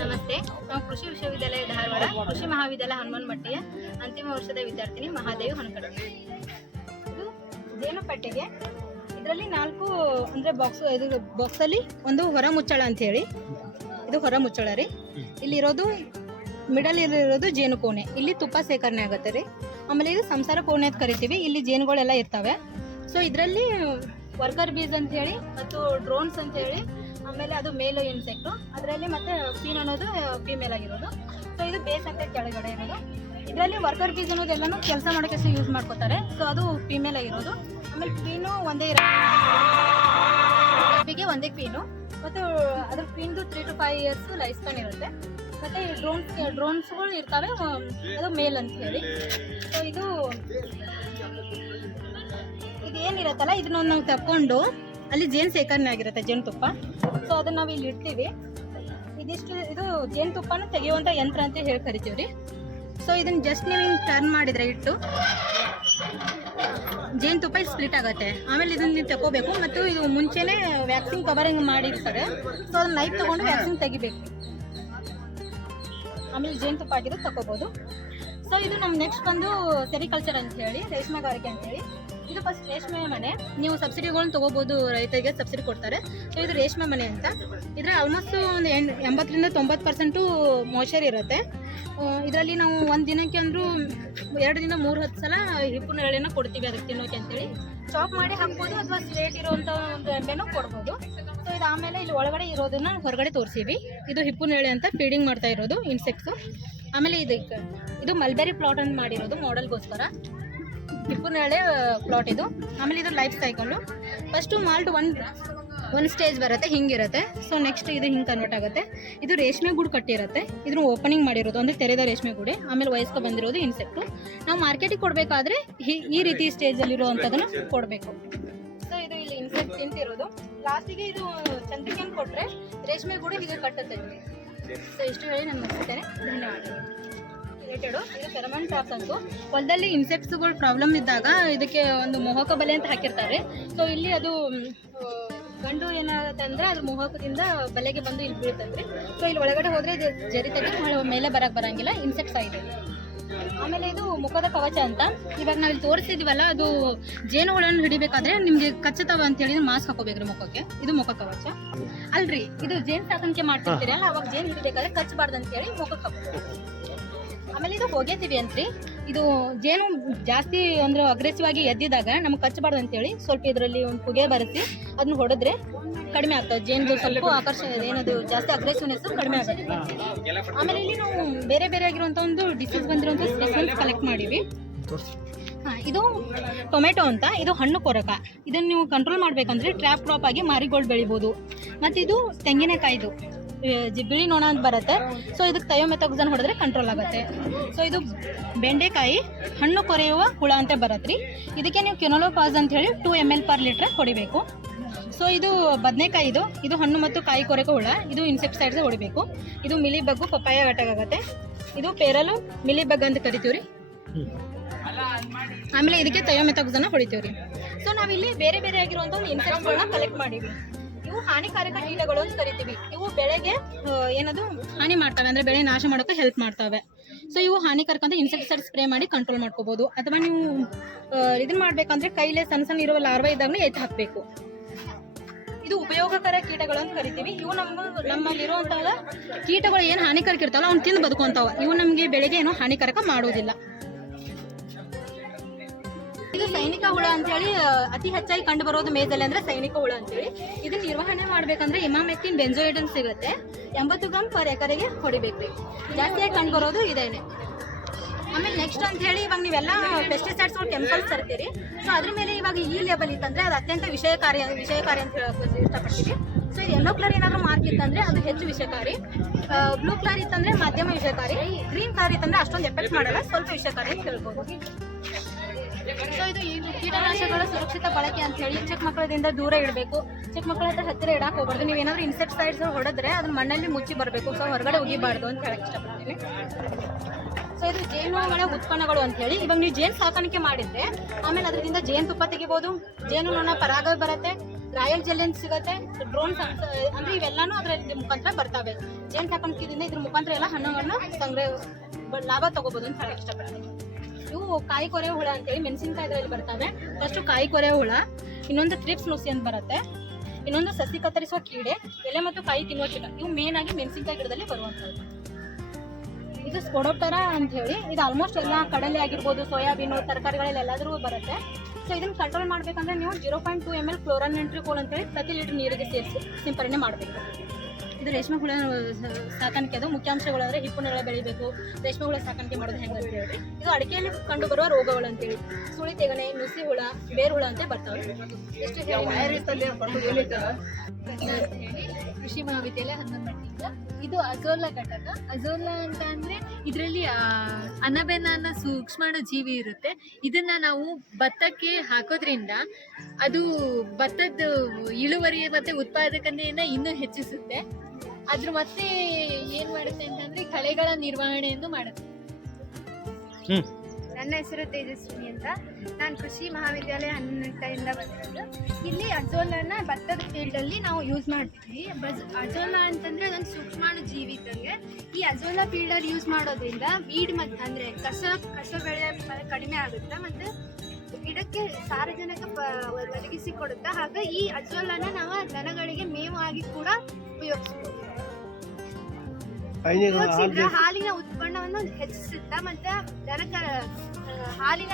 ನಮಸ್ತೆ. ನಾವು ಕೃಷಿ ವಿಶ್ವವಿದ್ಯಾಲಯ ಧಾರವಾಡ, ಕೃಷಿ ಮಹಾವಿದ್ಯಾಲಯ ಹನುಮನ್ಮಟ್ಟಿಯ ಅಂತಿಮ ವರ್ಷದ ವಿದ್ಯಾರ್ಥಿನಿ ಮಹಾದೇವಿ ಹೊನಕಡ್ತಿ ಇದು ಜೇನು ಪಟ್ಟಿಗೆ ಇದರಲ್ಲಿ ನಾಲ್ಕು, ಅಂದರೆ ಬಾಕ್ಸ್ ಇದು ಬಾಕ್ಸಲ್ಲಿ ಒಂದು ಹೊರ ಮುಚ್ಚಳ ಅಂತ ಹೇಳಿ. ಇದು ಹೊರ ಮುಚ್ಚಳ ರೀ. ಇಲ್ಲಿರೋದು ಮಿಡಲ್ ಇರೋದು ಜೇನು ಕೋಣೆ. ಇಲ್ಲಿ ತುಪ್ಪ ಸೇಖರಣೆ ಆಗುತ್ತೆ ರೀ. ಆಮೇಲೆ ಇದು ಸಂಸಾರ ಕೋಣೆ ಅಂತ ಕರಿತೀವಿ. ಇಲ್ಲಿ ಜೇನುಗಳೆಲ್ಲ ಇರ್ತವೆ. ಸೊ ಇದರಲ್ಲಿ ವರ್ಕರ್ ಬೀಸ್ ಅಂತ ಹೇಳಿ, ಮತ್ತು ಡ್ರೋನ್ಸ್ ಅಂತ ಹೇಳಿ ಆಮೇಲೆ ಅದು ಮೇಲ್ ಇನ್ಸೆಕ್ಟು ಅದರಲ್ಲಿ ಮತ್ತೆ ಫೀನ್ ಅನ್ನೋದು ಫೀಮೇಲ್ ಆಗಿರೋದು. ಸೊ ಇದು ಬೇಸ್ ಅಂತ ಕೆಳಗಡೆ ಇರೋದು. ಇದರಲ್ಲಿ ವರ್ಕರ್ ಬೀಸ್ ಅನ್ನೋದೆಲ್ಲನೂ ಕೆಲಸ ಮಾಡೋಕ್ಕೆ ಯೂಸ್ ಮಾಡ್ಕೋತಾರೆ. ಸೊ ಅದು ಫೀಮೇಲ್ ಆಗಿರೋದು. ಆಮೇಲೆ ಫೀನು ಒಂದೇ ಇರೋದು ಒಂದೇ ಫೀನು ಮತ್ತು ಅದ್ರ ಫೀನ್ದು three to five years life span ಇರುತ್ತೆ. ಮತ್ತು ಡ್ರೋನ್ಸ್ ಡ್ರೋನ್ಸ್ಗಳು ಇರ್ತವೆ ಅದು ಮೇಲ್ ಅಂತ ಹೇಳಿ. ಸೊ ಇದು ಇದು ಇದನ್ನೊಂದು ಇದನ್ನ ನಾವು ತಕೊಂಡು ಅಲ್ಲಿ ಜೇನು ಸೇಖರಣೆ ಆಗಿರುತ್ತೆ ಜೇನುತುಪ್ಪ ಸೊ ಅದನ್ನ ನಾವು ಇಲ್ಲಿ ಇಡ್ತೀವಿ. ಇದಿಷ್ಟು, ಇದು ಜೇನುತುಪ್ಪನ ತೆಗೆಯುವಂಥ ಯಂತ್ರ ಅಂತ ಹೇಳಿ ಕರಿತೀವಿ ರೀ ಸೊ ಇದನ್ನ ಜಸ್ಟ್ ನೀವು ಹಿಂಗೆ ಟರ್ನ್ ಮಾಡಿದ್ರೆ ಇಟ್ಟು ಜೇನುತುಪ್ಪ ಸ್ಪ್ಲಿಟ್ ಆಗುತ್ತೆ. ಆಮೇಲೆ ಇದನ್ನ ನೀವು ತಗೋಬೇಕು ಮತ್ತು ಇದು ಮುಂಚೆನೇ ವ್ಯಾಕ್ಸಿನ್ ಕವರಿಂಗ್ ಮಾಡಿರ್ತಾರೆ. ಸೊ ಅದನ್ನ ಲೈಟ್ ತಗೊಂಡು ವ್ಯಾಕ್ಸಿನ್ ತೆಗಿಬೇಕು. ಆಮೇಲೆ ಜೇನುತುಪ್ಪ ಆಗಿದ್ದು ತಗೋಬೋದು ಸೊ ಇದು ನಮ್ಮ ನೆಕ್ಸ್ಟ್ ಬಂದು ಸೆರಿಕಲ್ಚರ್ ಅಂತ ಹೇಳಿ ರೇಷ್ಮೆಗಾರಿಕೆ ಅಂತ ಹೇಳಿ. ಇದು ಫಸ್ಟ್ ರೇಷ್ಮೆ ಮನೆ. ನೀವು ಸಬ್ಸಿಡಿಗಳನ್ನ ತಗೋಬಹುದು ರೈತರಿಗೆ ಸಬ್ಸಿಡಿ ಕೊಡ್ತಾರೆ. ಸೊ ಇದು ರೇಷ್ಮೆ ಮನೆ ಅಂತ. ಇದ್ರ ಆಲ್ಮೋಸ್ಟ್ ಒಂದು ಎಂಬತ್ತರಿಂದ ತೊಂಬತ್ತು ಪರ್ಸೆಂಟು ಮೋಶರ್ ಇರುತ್ತೆ. ಇದರಲ್ಲಿ ನಾವು ಒಂದು ದಿನಕ್ಕೆ ಅಂದರೂ ಎರಡರಿಂದ ಮೂರು ಹತ್ತು ಸಲ ಹಿಪ್ಪು ನೆರಳಿನ ಕೊಡ್ತೀವಿ ಅದಕ್ಕೆ ತಿನ್ನೋಕೆ ಅಂತೇಳಿ. ಚಾಪ್ ಮಾಡಿ ಹಾಕ್ಬೋದು ಅಥವಾ ಸ್ಟ್ರೇಟ್ ಇರುವಂಥ ಒಂದು ಎಂಬೆನೂ ಕೊಡ್ಬೋದು. ಸೊ ಇದು ಆಮೇಲೆ ಇಲ್ಲಿ ಒಳಗಡೆ ಇರೋದನ್ನ ಹೊರಗಡೆ ತೋರಿಸಿವಿ. ಇದು ಹಿಪ್ಪು ನೆರಳೆ ಅಂತ ಫೀಡಿಂಗ್ ಮಾಡ್ತಾ ಇರೋದು ಇನ್ಸೆಕ್ಟ್ಸು ಆಮೇಲೆ ಇದಕ್ಕೆ ಇದು ಮಲ್ಬೆರಿ ಪ್ಲಾಟ್ ಅಂತ ಮಾಡಿರೋದು ಮಾಡೆಲ್ಗೋಸ್ಕರ ಹಿಪ್ಪು ಹಳೆ ಪ್ಲಾಟ್ ಇದು. ಆಮೇಲೆ ಇದು ಲೈಫ್ ಸೈಕಲ್ಲು ಫಸ್ಟು ಮಾಲ್ಟ್ ಒಂದು ಒಂದು ಸ್ಟೇಜ್ ಬರುತ್ತೆ, ಹಿಂಗಿರುತ್ತೆ. ಸೊ ನೆಕ್ಸ್ಟ್ ಇದು ಹಿಂಗೆ ಕನ್ವರ್ಟ್ ಆಗುತ್ತೆ. ಇದು ರೇಷ್ಮೆ ಗೂಡು ಕಟ್ಟಿರುತ್ತೆ. ಇದನ್ನು ಓಪನಿಂಗ್ ಮಾಡಿರೋದು, ಅಂದರೆ ತೆರೆದ ರೇಷ್ಮೆ ಗೂಡೆ. ಆಮೇಲೆ ವಯಸ್ಕ ಬಂದಿರೋದು ಇನ್ಸೆಕ್ಟು ನಾವು ಮಾರ್ಕೆಟಿಗೆ ಕೊಡಬೇಕಾದ್ರೆ ಈ ರೀತಿ ಸ್ಟೇಜಲ್ಲಿರುವಂಥದ್ದನ್ನು ಕೊಡಬೇಕು. ಸೊ ಇದು ಇಲ್ಲಿ ಇನ್ಸೆಕ್ಟ್ ತಿಂತಿರೋದು. ಲಾಸ್ಟಿಗೆ ಇದು ಚಂದ್ರಿಕೆಯನ್ನು ಕೊಟ್ಟರೆ ರೇಷ್ಮೆ ಗೂಡು ಹೀಗೆ ಕಟ್ಟುತ್ತೆ ಸೊ ಇಷ್ಟು ಹೇಳಿ ನಾನು ಮುಗಿಸ್ತೇನೆ. ಧನ್ಯವಾದಗಳು. ರಿಲೇಟೆಡು ಇದು ಫೆರಮನ್ ಟ್ರಾಪ್ಸ್ ಅಂತು. ಹೊಲದಲ್ಲಿ ಇನ್ಸೆಕ್ಟ್ಸ್ಗಳು ಪ್ರಾಬ್ಲಮ್ ಇದ್ದಾಗ ಇದಕ್ಕೆ ಒಂದು ಮೋಹಕ ಬಲೆ ಅಂತ ಹಾಕಿರ್ತಾರೆ. ಸೊ ಇಲ್ಲಿ ಅದು ಗಂಡು ಏನಾಗುತ್ತೆ ಅಂದ್ರೆ ಅದ್ರ ಮೋಹಕದಿಂದ ಬಲೆಗೆ ಬಂದು ಇಲ್ಲಿ ಬೀಳುತ್ತಂದ್ರೆ ಸೊ ಇಲ್ಲಿ ಒಳಗಡೆ ಹೋದ್ರೆ ಇದು ಜರಿ ಮೇಲೆ ಬರಕ್ ಬರಂಗಿಲ್ಲ ಇನ್ಸೆಕ್ಟ್ಸ್ ಆಗಿದೆ. ಆಮೇಲೆ ಇದು ಮುಖದ ಕವಚ ಅಂತ. ಇವಾಗ ನಾವು ಇಲ್ಲಿ ತೋರಿಸಿದೀವಲ್ಲ, ಅದು ಜೇನುಗಳನ್ನು ಹಿಡಿಬೇಕಾದ್ರೆ ನಿಮ್ಗೆ ಕಚ್ಚತಾವ ಅಂತೇಳಿ ಮಾಸ್ಕ್ ಹಾಕೋಬೇಕ್ರಿ ಮುಖಕ್ಕೆ. ಇದು ಮುಖ ಕವಚ. ಅಲ್ರಿ, ಇದು ಜೇನ್ ಸಾಕಾಣಿಕೆ ಮಾಡ್ತಿರ್ತೀರಲ್ಲ ಅವಾಗ ಜೇನ್ ಹಿಡಿಬೇಕಾದ್ರೆ ಕಚ್ಚಬಾರ್ದು ಅಂತೇಳಿ ಮುಖಕ್ಕೆ ಹಾಕೋಬೇಕು ಆಮೇಲೆ ಇದು ಹೋಗೇತೀವಿ ಅಂತ್ರಿ. ಇದು ಜೇನು ಜಾಸ್ತಿ ಅಂದ್ರೆ ಅಗ್ರೆಸಿವ್ ಆಗಿ ಎದ್ದಿದಾಗ ನಮ್ಗೆ ಕಚ್ಚಬಾರ್ದು ಅಂತೇಳಿ ಸ್ವಲ್ಪ ಇದರಲ್ಲಿ ಒಂದು ಪುಗೆ ಬರೆಸಿ ಅದನ್ನ ಹೊಡೆದ್ರೆ ಕಡಿಮೆ ಆಗ್ತದೆ. ಜೇನು ಸ್ವಲ್ಪ ಆಕರ್ಷಣೆ ಏನದು ಜಾಸ್ತಿ ಅಗ್ರೆಸಿವ್ನೆಸ್ ಕಡಿಮೆ ಆಗುತ್ತೆ. ಆಮೇಲೆ ಇಲ್ಲಿ ನಾವು ಬೇರೆ ಬೇರೆ ಆಗಿರುವಂಥ ಒಂದು ಡಿಸೀಸ್ ಬಂದಿರುವಂಥ ಸ್ಪೆಷಲ್ಸ್ ಕಲೆಕ್ಟ್ ಮಾಡಿವಿ. ಇದು ಟೊಮೆಟೊ ಅಂತ, ಇದು ಹಣ್ಣು ಕೊರಕ. ಇದನ್ನು ನೀವು ಕಂಟ್ರೋಲ್ ಮಾಡ್ಬೇಕಂದ್ರೆ ಟ್ರ್ಯಾಪ್ ಕ್ರಾಪ್ ಆಗಿ ಮಾರಿಗೋಲ್ಡ್ ಬೆಳಿಬೋದು. ಮತ್ತು ಇದು ತೆಂಗಿನಕಾಯಿದು. ಬಿಳಿ ನೋಣ ಅಂತ ಬರುತ್ತೆ. ಸೊ ಇದಕ್ಕೆ ತಯೋಮೆಥಾಕ್ಸನ್ ಹೊಡೆದ್ರೆ ಕಂಟ್ರೋಲ್ ಆಗುತ್ತೆ. ಸೊ ಇದು ಬೆಂಡೆಕಾಯಿ ಹಣ್ಣು ಕೊರೆಯುವ ಹುಳ ಅಂತ ಬರುತ್ತೆ ಇದಕ್ಕೆ ನೀವು ಕೆನೋಲೋಪಾಸ್ ಅಂತ ಹೇಳಿ two M L per litre ಹೊಡಿಬೇಕು. ಸೊ ಇದು ಬದನೆಕಾಯಿ ಇದು. ಇದು ಹಣ್ಣು ಮತ್ತು ಕಾಯಿ ಕೊರೆಕೋ ಹುಳ. ಇದು ಇನ್ಸೆಕ್ಟಿಸೈಡ್ಸ್ ಹೊಡಿಬೇಕು. ಇದು ಮಿಲಿ ಬಗ್ಗು ಪಪ್ಪಾಯ ಅಟ್ಯಾಕ್ ಆಗುತ್ತೆ. ಇದು ಪೇರಲು ಮಿಲಿ ಬಗ್ ಅಂತ ಕರಿತೀವಿ ರೀ. ಆಮೇಲೆ ಇದಕ್ಕೆ ತಯೋಮೆಥಾಕ್ಸನ್ನ ಹೊಡಿತೀವಿ ರೀ. ಸೊ ನಾವಿಲ್ಲಿ ಬೇರೆ ಬೇರೆ ಆಗಿರುವಂಥ ಒಂದು ಇನ್ಸೆಕ್ಟ್ಸ್ಗಳನ್ನ ಕಲೆಕ್ಟ್ ಮಾಡೀವಿ. ಇವು ಹಾನಿಕಾರಕ ಕೀಟಗಳು ಅಂತ ಕರಿತೀವಿ. ಇವು ಬೆಳೆಗೆ ಏನದು, ಹಾನಿ ಮಾಡ್ತವೆ. ಅಂದ್ರೆ ಬೆಳೆ ನಾಶ ಮಾಡೋಕೆ ಹೆಲ್ಪ್ ಮಾಡ್ತವೆ. ಸೊ ಇವು ಹಾನಿಕಾರಕ ಅಂತ ಇನ್ಸೆಕ್ಟಿಸೈಡ್ ಸ್ಪ್ರೇ ಮಾಡಿ ಕಂಟ್ರೋಲ್ ಮಾಡ್ಕೋಬಹುದು ಅಥವಾ ನೀವು ಇದನ್ನ ಮಾಡ್ಬೇಕಂದ್ರೆ ಕೈಲೇ ಸಣ್ಣ ಸಣ್ಣ ಇರುವ ಲಾರ್ವ ಇದ್ದಾಗ ಎತ್ತಿ ಹಾಕಬೇಕು. ಇದು ಉಪಯೋಗಕರ ಕೀಟಗಳು ಅಂತ ಕರಿತೀವಿ. ಇವು ನಮ್ಮ ನಮ್ಮಲ್ಲಿರುವಂತಹ ಕೀಟಗಳು ಏನು ಹಾನಿಕಾರಕ ಇರ್ತಾವಲ್ಲ, ಅವ್ನು ತಿಂದು ಬದುಕೊಂತಾವ ಇವು ನಮಗೆ ಬೆಳೆಗೆ ಏನು ಹಾನಿಕಾರಕ ಮಾಡುವುದಿಲ್ಲ ಇದು ಸೈನಿಕ ಹುಳ ಅಂತೇಳಿ ಹೇಳಿ ಅತಿ ಹೆಚ್ಚಾಗಿ ಕಂಡು ಬರೋದು ಮೇಜಲ್ಲಿ ಅಂದ್ರೆ ಸೈನಿಕ ಹುಳ ಅಂತೇಳಿ. ಇದನ್ನ ನಿರ್ವಹಣೆ ಮಾಡ್ಬೇಕಂದ್ರೆ ಇಮಾಮೆಕ್ಟಿನ್ ಬೆಂಜೋಯಿಡನ್ ಸಿಗುತ್ತೆ. ಎಂಬತ್ತು ಗ್ರಾಮ್ ಪರ್ ಎಕರೆಗೆ ಹೊಡಿಬೇಕು ಜಾಸ್ತಿಯಾಗಿ ಕಂಡು ಬರೋದು ಇದೇನೆ. ಆಮೇಲೆ ನೆಕ್ಸ್ಟ್ ಅಂತ ಹೇಳಿ ಇವಾಗ ನೀವೆಲ್ಲ ಪೆಸ್ಟಿಸೈಡ್ಸ್ ಕೆಮಿಕಲ್ಸ್ ತರ್ತೀರಿ. ಸೊ ಅದ್ರ ಮೇಲೆ ಇವಾಗ ಈ ಲೆವೆಲ್ ಇತ್ತಂದ್ರೆ ಅದು ಅತ್ಯಂತ ವಿಷಯಕಾರಿ ವಿಷಯಕಾರಿ ಅಂತ ಹೇಳೋಕೆ ಇಷ್ಟಪಡ್ತೀವಿ. ಸೊ ಯೆಲ್ಲೋ ಕಲರ್ ಏನಾದ್ರು ಮಾರ್ಕ್ ಇತ್ತಂದ್ರೆ ಅದು ಹೆಚ್ಚು ವಿಷಯಕಾರಿ. ಬ್ಲೂ ಕಲರ್ ಇತ್ತಂದ್ರೆ ಮಧ್ಯಮ ವಿಷಯಕಾರಿ. ಗ್ರೀನ್ ಕಲರ್ ಇತ್ತಂದ್ರೆ ಅಷ್ಟೊಂದು ಎಫೆಕ್ಟ್ ಮಾಡಲ್ಲ, ಸ್ವಲ್ಪ ವಿಷಯಕಾರಿ ಅಂತ ಹೇಳ್ಬೋದು. ಸೊ ಇದು ಕೀಟನಾಶಕಗಳ ಸುರಕ್ಷಿತ ಬಳಕೆ ಅಂತ ಹೇಳಿ ಚಿಕ್ಕ ಮಕ್ಕಳದಿಂದ ದೂರ ಇಡಬೇಕು. ಚಿಕ್ಕ ಮಕ್ಕಳ ಹತ್ರ ಹತ್ತಿರ ಇಡಕ್ಕೆ ಹೋಗ್ಬಾರ್ದು. ನೀವು ಏನಾದ್ರು ಇನ್ಸೆಕ್ಟಿಸೈಡ್ಸ್ ಹೊಡೆದ್ರೆ ಅದನ್ನ ಮಣ್ಣಲ್ಲಿ ಮುಚ್ಚಿ ಬರಬೇಕು. ಸೊ ಹೊರಗಡೆ ಒಗಿಬಾರ್ದು ಅಂತ ಹೇಳಕ್ ಇಷ್ಟಪಡ್ತೀನಿ. ಸೊ ಇದು ಜೇನುಗಳ ಉತ್ಪನ್ನಗಳು ಅಂತ ಹೇಳಿ. ಇವಾಗ ನೀವು ಜೇನು ಸಾಕಾಣಿಕೆ ಮಾಡಿದ್ರೆ ಆಮೇಲೆ ಅದರಿಂದ ಜೇನು ತುಪ್ಪ ತೆಗಿಬೋದು. ಜೇನು ಪರಾಗ ಬರುತ್ತೆ. ರಾಯಲ್ ಜೆಲ್ ಅಂತ ಸಿಗುತ್ತೆ ಡ್ರೋನ್ ಅಂದ್ರೆ ಇವೆಲ್ಲಾನು ಅದ್ರ ಮುಖಾಂತರ ಬರ್ತವೆ. ಜೇನು ಸಾಕಾಣಿಕೆದಿಂದ ಇದ್ರ ಮುಖಾಂತರ ಎಲ್ಲ ಹಣ್ಣುಗಳನ್ನ ಸಂಗ್ರಹ, ಲಾಭ ತಗೋಬಹುದು ಅಂತ ಹೇಳಕ್ ಇಷ್ಟಪಡ್ತೀನಿ. ಇವು ಕಾಯಿ ಕೊರೆ ಹುಳ ಅಂತೇಳಿ ಮೆಣಸಿನಕಾಯಿ ಇದರಲ್ಲಿ ಬರ್ತವೆ. ಫಸ್ಟ್ ಕಾಯಿ ಕೊರೆ ಹುಳ, ಇನ್ನೊಂದು ಟ್ರಿಪ್ಸ್ ನುಸಿ ಅಂತ ಬರುತ್ತೆ. ಇನ್ನೊಂದು ಸಸಿ ಕತ್ತರಿಸುವ ಕೀಡೆ, ಎಲೆ ಮತ್ತು ಕಾಯಿ ತಿನ್ನುವ ಕೀಟ, ಇವು ಮೇನ್ ಆಗಿ ಮೆಣಸಿನಕಾಯಿ ಗಿಡದಲ್ಲಿ ಬರುವಂಥದ್ದು. ಇದು ಸ್ಕೊಡೋಪ್ಟರ ಅಂತ ಹೇಳಿ ಇದು ಆಲ್ಮೋಸ್ಟ್ ಎಲ್ಲ ಕಡಲೆ ಆಗಿರ್ಬೋದು, ಸೋಯಾಬೀನು, ತರಕಾರಿಗಳಲ್ಲಿ ಎಲ್ಲಾದ್ರೂ ಬರುತ್ತೆ. ಸೊ ಇದನ್ನ ಕಂಟ್ರೋಲ್ ಮಾಡ್ಬೇಕಂದ್ರೆ ನೀವು zero point two M L ಕ್ಲೋರಾನ್ ಎಂಟ್ರಿಕೋಲ್ ಅಂತೇಳಿ ಪ್ರತಿ ಲೀಟರ್ ನೀರಿಗೆ ಸೇರಿಸಿ, ಸಿಂಪರಣೆ ಮಾಡಬೇಕು. ಇದು ರೇಷ್ಮೆ ಹುಳ ಸಾಕಾಣಿಕೆ ಅದು. ಮುಖ್ಯಾಂಶಗಳು ಅಂದ್ರೆ ಹಿಪ್ಪುನೆರಳೆ ಬೆಳಿಬೇಕು. ರೇಷ್ಮೆ ಹುಳ ಸಾಕಾಣಿಕೆ ಮಾಡೋದು ಹೆಂಗೆ ಅಂತ ಹೇಳಿ ಇದು ಅಡಿಕೆಯಲ್ಲಿ ಕಂಡು ಬರುವ ರೋಗಗಳು ಅಂತೇಳಿ ಸುಳಿ ತೆಗನೆ ನುಸಿ ಹುಳ ಬೇರು ಹುಳ ಅಂತ ಬರ್ತಾವೆ. ಎಷ್ಟು ಹೇಳಿ ಕೃಷಿ ಮಹಾವಿದ್ಯಾಲಯ ಹನ್ನೊಂದರಿಂದ ಇದು ಅಜೋಲಾ ಘಟಕ. ಅಜೋಲಾ ಅಂತ ಅಂದ್ರೆ ಇದರಲ್ಲಿ ಅನಬೆನಾನ ಸೂಕ್ಷ್ಮಾಣು ಜೀವಿ ಇರುತ್ತೆ. ಇದನ್ನ ನಾವು ಭತ್ತಕ್ಕೆ ಹಾಕೋದ್ರಿಂದ ಅದು ಭತ್ತದ ಇಳುವರಿ ಮತ್ತೆ ಉತ್ಪಾದಕತೆಯನ್ನ ಇನ್ನೂ ಹೆಚ್ಚಿಸುತ್ತೆ. ಅದ್ರ ಮತ್ತೆ ಏನ್ ಮಾಡುತ್ತೆ ಅಂತಂದ್ರೆ ಕಳೆಗಳ ನಿರ್ವಹಣೆಯನ್ನು ಮಾಡುತ್ತೆ. ನನ್ನ ಹೆಸರು ತೇಜಸ್ವಿನಿ ಅಂತ. ನಾನು ಕೃಷಿ ಮಹಾವಿದ್ಯಾಲಯ ಹನ್ನೆಂಟರಿಂದ ಬಂದಿರೋದು. ಇಲ್ಲಿ ಅಜೋಲನ ಭತ್ತದ ಫೀಲ್ಡಲ್ಲಿ ನಾವು ಯೂಸ್ ಮಾಡ್ತೀವಿ. ಬಸ್ ಅಜೋಲಾ ಅಂತಂದರೆ ಅದೊಂದು ಸೂಕ್ಷ್ಮಾಣು ಜೀವಿ ಇದ್ದಂಗೆ. ಈ ಅಜೋಲಾ ಫೀಲ್ಡಲ್ಲಿ ಯೂಸ್ ಮಾಡೋದ್ರಿಂದ ಬೀಡ್ ಮತ್ತು ಅಂದರೆ ಕಸ ಕಸ ಬೆಳೆ ಕಡಿಮೆ ಆಗುತ್ತೆ ಮತ್ತು ಗಿಡಕ್ಕೆ ಸಾರಜನಕ ಒದಗಿಸಿ ಕೊಡುತ್ತೆ, ಹಾಗೆ ಈ ಅಜೋಲನ ನಾವು ದನಗಳಿಗೆ ಮೇವು ಕೂಡ ಉಪಯೋಗಿಸ್ಬೋದು. ಹಾಲಿನ ಉತ್ಪನ್ನವನ್ನು ಹೆಚ್ಚಿಸುತ್ತಾ ಮತ್ತೆ ಹಾಲಿನ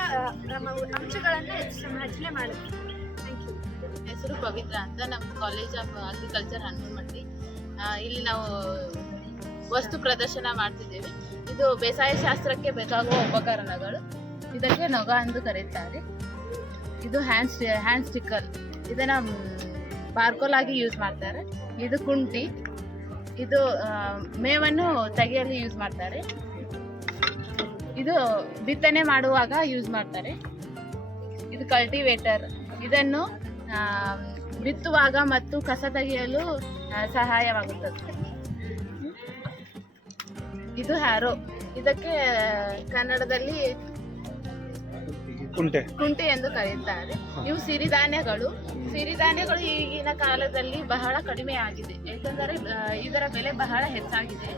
ಅಂಶಗಳನ್ನು ಹೆಚ್ಚು ರಚನೆ ಮಾಡುತ್ತೆ. ಥ್ಯಾಂಕ್ ಯು ಹೆಸರು ಪವಿತ್ರ ಅಂತ ನಮ್ಮ ಕಾಲೇಜ್ ಆಫ್ ಅಗ್ರಿಕಲ್ಚರ್ ಹನುಮಂಡಿ. ಇಲ್ಲಿ ನಾವು ವಸ್ತು ಪ್ರದರ್ಶನ ಮಾಡ್ತಿದ್ದೇವೆ. ಇದು ಬೇಸಾಯ ಶಾಸ್ತ್ರಕ್ಕೆ ಬೇಕಾಗುವ ಉಪಕರಣಗಳು. ಇದಕ್ಕೆ ನೊಗ ಎಂದು ಕರೆಯುತ್ತಾರೆ ಇದು ಹ್ಯಾಂಡ್ ಹ್ಯಾಂಡ್ ಸ್ಟಿಕ್ಕರ್ ಇದನ್ನ ಬಾರ್ಕೋಲ್ ಆಗಿ ಯೂಸ್ ಮಾಡ್ತಾರೆ. ಇದು ಕುಂಟಿ. ಇದು ಮೇವನ್ನು ತೆಗೆಯಲು ಯೂಸ್ ಮಾಡ್ತಾರೆ. ಇದು ಬಿತ್ತನೆ ಮಾಡುವಾಗ ಯೂಸ್ ಮಾಡ್ತಾರೆ. ಇದು ಕಲ್ಟಿವೇಟರ್ ಇದನ್ನು ಬಿತ್ತುವಾಗ ಮತ್ತು ಕಸ ತೆಗೆಯಲು ಸಹಾಯವಾಗುತ್ತದೆ. ಇದು ಹ್ಯಾರೋ ಇದಕ್ಕೆ ಕನ್ನಡದಲ್ಲಿ ಕುಂಟೆ. ಕುಂಟೆ ಎಂದು ಕರೆಯುತ್ತಾರೆ. ಇವು ಸಿರಿಧಾನ್ಯಗಳು. ಸಿರಿಧಾನ್ಯಗಳು ಈಗಿನ ಕಾಲದಲ್ಲಿ ಬಹಳ ಕಡಿಮೆ ಆಗಿದೆ. ಏಕೆಂದರೆ ಇದರ ಬೆಲೆ ಬಹಳ ಹೆಚ್ಚಾಗಿದೆ.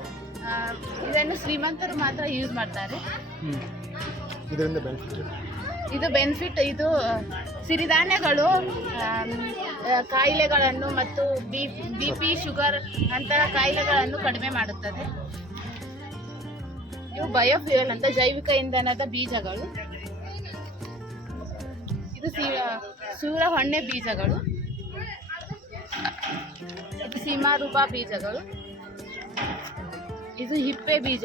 ಇದನ್ನು ಶ್ರೀಮಂತರು ಮಾತ್ರ ಯೂಸ್ ಮಾಡ್ತಾರೆ. ಇದರಿಂದ ಬೆನಿಫಿಟ್ ಇದು ಬೆನಿಫಿಟ್ ಇದು ಸಿರಿಧಾನ್ಯಗಳು ಕಾಯಿಲೆಗಳನ್ನು ಮತ್ತು ಬಿ ಬಿ ಪಿ ಶುಗರ್ ಅಂತಹ ಕಾಯಿಲೆಗಳನ್ನು ಕಡಿಮೆ ಮಾಡುತ್ತದೆ. ಇವು ಬಯೋಫ್ಯೂಯಲ್ ಅಂತ ಜೈವಿಕ ಇಂಧನದ ಬೀಜಗಳು. ಇದು ಸಿ- ಸೂರ ಹೊಣ್ಣೆ ಬೀಜಗಳು. ಇದು ಸೀಮಾರೂಪ ಬೀಜಗಳು. ಇದು ಹಿಪ್ಪೆ ಬೀಜ.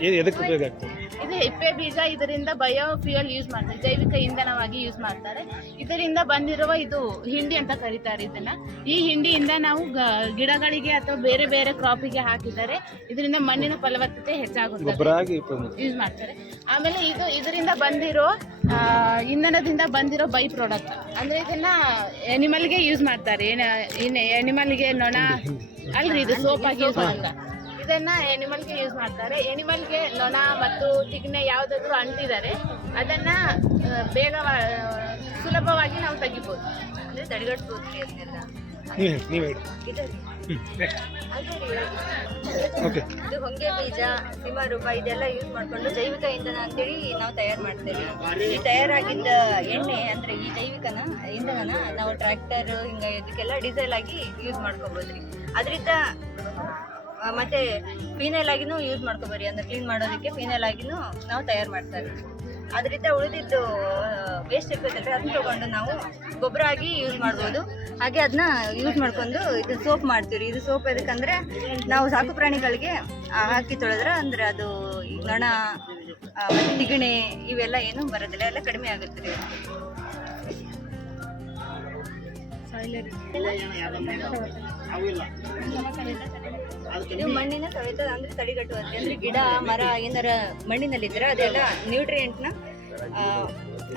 ಏನು ಉಪಯೋಗ ಆಗ್ತದೆ? ಇದು ಹೆಪ್ಪೆ ಬೀಜ ಇದರಿಂದ ಬಯೋಫ್ಯೂಯಲ್ ಯೂಸ್ ಮಾಡ್ತಾರೆ. ಜೈವಿಕ ಇಂಧನವಾಗಿ ಯೂಸ್ ಮಾಡ್ತಾರೆ. ಇದರಿಂದ ಬಂದಿರುವ ಇದು ಹಿಂಡಿ ಅಂತ ಕರೀತಾರೆ ಇದನ್ನ. ಈ ಹಿಂಡಿಯಿಂದ ನಾವು ಗಿಡಗಳಿಗೆ ಅಥವಾ ಬೇರೆ ಬೇರೆ ಕ್ರಾಪಿಗೆ ಹಾಕಿದರೆ ಇದರಿಂದ ಮಣ್ಣಿನ ಫಲವತ್ತತೆ ಹೆಚ್ಚಾಗುತ್ತದೆ. ಗೊಬ್ಬರ ಯೂಸ್ ಮಾಡ್ತಾರೆ. ಆಮೇಲೆ ಇದು ಇದರಿಂದ ಬಂದಿರೋ ಇಂಧನದಿಂದ ಬಂದಿರೋ ಬೈ ಪ್ರಾಡಕ್ಟ್ ಅಂದ್ರೆ ಇದನ್ನ ಎನಿಮಲ್ಗೆ ಯೂಸ್ ಮಾಡ್ತಾರೆ. ಏನ ಎನಿಮಲ್ಗೆ ನೊಣ ಅಲ್ರಿ ಇದು ಸೋಪ್ ಆಗಿ ಯೂಸ್ ಮಾಡಲ್ಲ ಇದನ್ನ ಎನಿಮಲ್ಗೆ ಯೂಸ್ ಮಾಡ್ತಾರೆ. ಎನಿಮಲ್ಗೆ ನೊಣ ಮತ್ತು ತಿಗ್ನೆ ಯಾವ್ದಾದ್ರು ಅಂಟಿದ್ದಾರೆ ಅದನ್ನ ಬೇಗ ಸುಲಭವಾಗಿ ನಾವು ತೆಗಿಬೋದು. ಅಂದ್ರೆ ತಡೆಗಟ್ಬೋದು ಹೇಳಿ. ಇದು ಹೊಂಗೆ ಬೀಜ ಸಿಮರೂಪ ಇದೆಲ್ಲ ಯೂಸ್ ಮಾಡಿಕೊಂಡು ಜೈವಿಕ ಇಂಧನ ಅಂತೇಳಿ ನಾವು ತಯಾರು ಮಾಡ್ತೇವೆ ಈ ತಯಾರಾಗಿದ್ದ ಎಣ್ಣೆ ಅಂದ್ರೆ ಈ ಜೈವಿಕನ ಇಂಧನನ ನಾವು ಟ್ರ್ಯಾಕ್ಟರ್ ಹಿಂಗ ಇದಕ್ಕೆಲ್ಲ ಡೀಸೆಲ್ ಆಗಿ ಯೂಸ್ ಮಾಡ್ಕೋಬೋದ್ರಿ ಅದರಿಂದ ಮತ್ತೆ ಫಿನೈಲ್ ಆಗಿನೂ ಯೂಸ್ ಮಾಡ್ಕೋಬರಿ ಅಂದ್ರೆ ಕ್ಲೀನ್ ಮಾಡೋದಕ್ಕೆ ಫಿನೈಲ್ ಆಗಿನೂ ನಾವು ತಯಾರು ಮಾಡ್ತಾ ಇದ್ದೀವಿ. ಅದರಿಂದ ಉಳಿದಿದ್ದು ವೇಸ್ಟ್ ಇರ್ಬೇಕಲ್ಲ ಅದನ್ನ ತಗೊಂಡು ನಾವು ಗೊಬ್ಬರ ಆಗಿ ಯೂಸ್ ಮಾಡ್ಬೋದು. ಹಾಗೆ ಅದನ್ನ ಯೂಸ್ ಮಾಡ್ಕೊಂಡು ಇದು ಸೋಪ್ ಮಾಡ್ತೀವಿ ಇದು ಸೋಪ್ ಎದಕ್ಕಂದ್ರೆ ನಾವು ಸಾಕು ಪ್ರಾಣಿಗಳಿಗೆ ಹಾಕಿ ತೊಳೆದ್ರೆ ಅಂದ್ರೆ ಅದು ನೊಣ ತಿಗಣೆ ಇವೆಲ್ಲ ಏನು ಬರೋದಿಲ್ಲ ಎಲ್ಲ ಕಡಿಮೆ ಆಗುತ್ತೆ ರೀ. ಇದು ಮಣ್ಣಿನ ಸವೆತ ಅಂದ್ರೆ ತಡೆಗಟ್ಟುವಂತೆ ಅಂದ್ರೆ ಗಿಡ ಮರ ಏನಾರ ಮಣ್ಣಿನಲ್ಲಿದ್ರೆ ಅದೆಲ್ಲ ನ್ಯೂಟ್ರಿಯೆಂಟ್ನ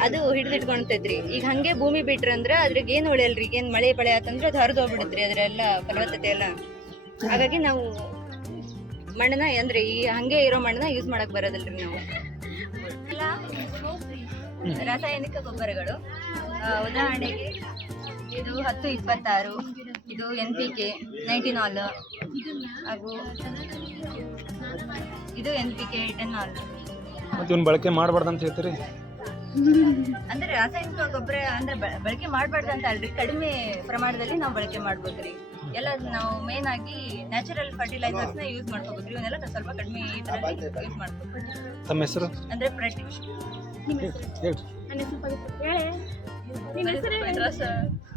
ಅದು ಹಿಡಿದಿಟ್ಕೊಂತೈತ್ರಿ ಈಗ ಹಂಗೆ ಭೂಮಿ ಬಿಟ್ರಿ ಅಂದ್ರೆ ಅದ್ರಿಗೆ ಏನು ಉಳಿಯಲ್ರಿ ಏನು ಮಳೆ ಪಳೆ ಆತಂದ್ರೆ ಅದು ಹರಿದು ಹೋಗ್ಬಿಡುತ್ತೆ ಅದರೆಲ್ಲ ಫಲವತ್ತತೆ ಎಲ್ಲ. ಹಾಗಾಗಿ ನಾವು ಮಣ್ಣನ್ನ ಅಂದ್ರೆ ಈ ಹಂಗೆ ಇರೋ ಮಣ್ಣನ್ನ ಯೂಸ್ ಮಾಡಕ್ ಬರೋದಿಲ್ರಿ ನಾವು. ರಾಸಾಯನಿಕ ಗೊಬ್ಬರಗಳು. ಉದಾಹರಣೆಗೆ ಇದು ಹತ್ತು ಇಪ್ಪತ್ತಾರು ಇದು ಎನ್ ಪಿ ಕೆ ನೈಂಟಿನಾಲ್ ಹಾಗೂ ಇದು ಎನ್ ಪಿ ಕೆ ಟೆನ್ ಆಲ್ ಮತ್ತೆ ಇವ್ನ ಬಳಕೆ ಮಾಡಬಾರ್ದು ಅಂತ ಹೇಳ್ತೀರಿ? ಅಂದ್ರೆ ರಾಸಾಯನಿಕ ಗೊಬ್ಬರ ಅಂದ್ರೆ ಬ- ಬಳಕೆ ಮಾಡಬಾರ್ದು ಅಂತ ಅಲ್ರಿ. ಕಡಿಮೆ ಪ್ರಮಾಣದಲ್ಲಿ ನಾವು ಬಳಕೆ ಮಾಡ್ಬೋದ್ರಿ. ಎಲ್ಲ ನಾವು ಮೇನ್ ಆಗಿ ನ್ಯಾಚುರಲ್ ಫರ್ಟಿಲೈಸರ್ಸ್ನ ಯೂಸ್ ಮಾಡ್ಕೋಬೋದ್ರಿ. ಇವನ್ನೆಲ್ಲ ಸ್ವಲ್ಪ ಕಡಿಮೆ ಇದರಲ್ಲಿ ಯೂಸ್ ಮಾಡ್ಕೋಬೋದು ತಮ್ಮ ಹೆಸರು? ಅಂದ್ರೆ ಪ್ರತಿ ನಿಮ್ಮ ನನ್ನ ಹೆಸರು ಪವಿತ್ರ. ಹೇಳಿ. ನಿಮ್ಮ ಹೆಸರು ಏನು?